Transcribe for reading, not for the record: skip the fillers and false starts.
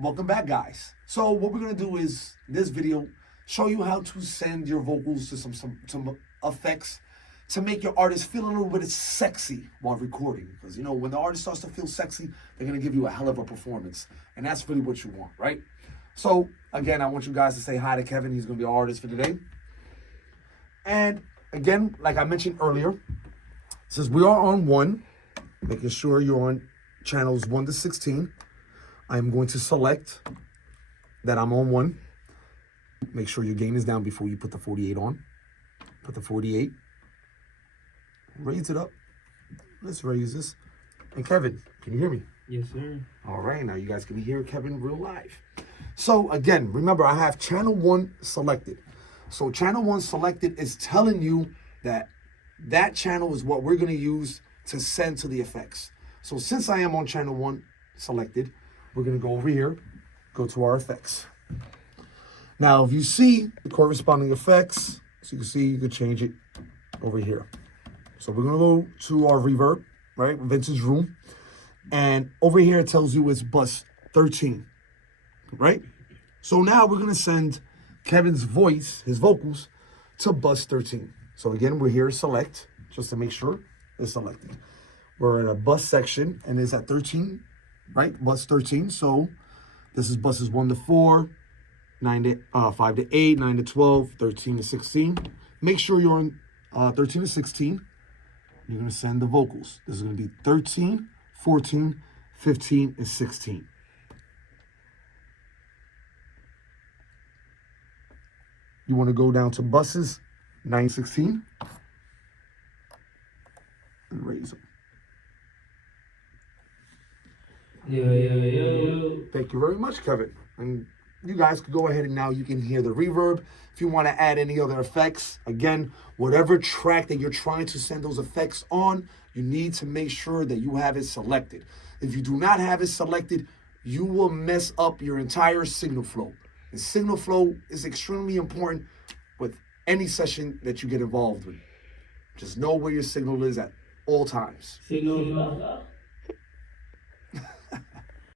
Welcome back, guys. So what we're gonna do is this video show you how to send your vocals to some effects to make your artist feel a little bit sexy while recording. Because you know when the artist starts to feel sexy, they're gonna give you a hell of a performance, and that's really what you want, right? So again, I want you guys to say hi to Kevin. He's gonna be our artist for today. And again, like I mentioned earlier, since we are on 1, making sure you're on channels 1 to 16. I'm going to select that I'm on 1. Make sure your gain is down before you put the 48 on. Put the 48. Raise it up. Let's raise this. And Kevin, can you hear me? Yes, sir. All right, now you guys can hear Kevin real live. So again, remember I have channel 1 selected. So channel 1 selected is telling you that that channel is what we're going to use to send to the effects. So since I am on channel 1 selected, we're going to go over here, go to our effects. Now, if you see the corresponding effects, so you can see you can change it over here. So we're going to go to our reverb, right? Vintage Room. And over here, it tells you it's bus 13, right? So now we're going to send Kevin's voice, his vocals, to bus 13. So again, we're here, select, just to make sure it's selected. We're in a bus section, and it's at 13, right? Bus 13. So this is buses 1 to 4, 5 to 8, 9 to 12, 13 to 16. Make sure you're on 13 to 16. You're going to send the vocals. This is going to be 13, 14, 15, and 16. You want to go down to buses 9, 16, and raise them. Yo. Thank you very much, Kevin. And you guys could go ahead and now you can hear the reverb. If you want to add any other effects, again, whatever track that you're trying to send those effects on, you need to make sure that you have it selected. If you do not have it selected, you will mess up your entire signal flow. And signal flow is extremely important with any session that you get involved with. Just know where your signal is at all times. Signal.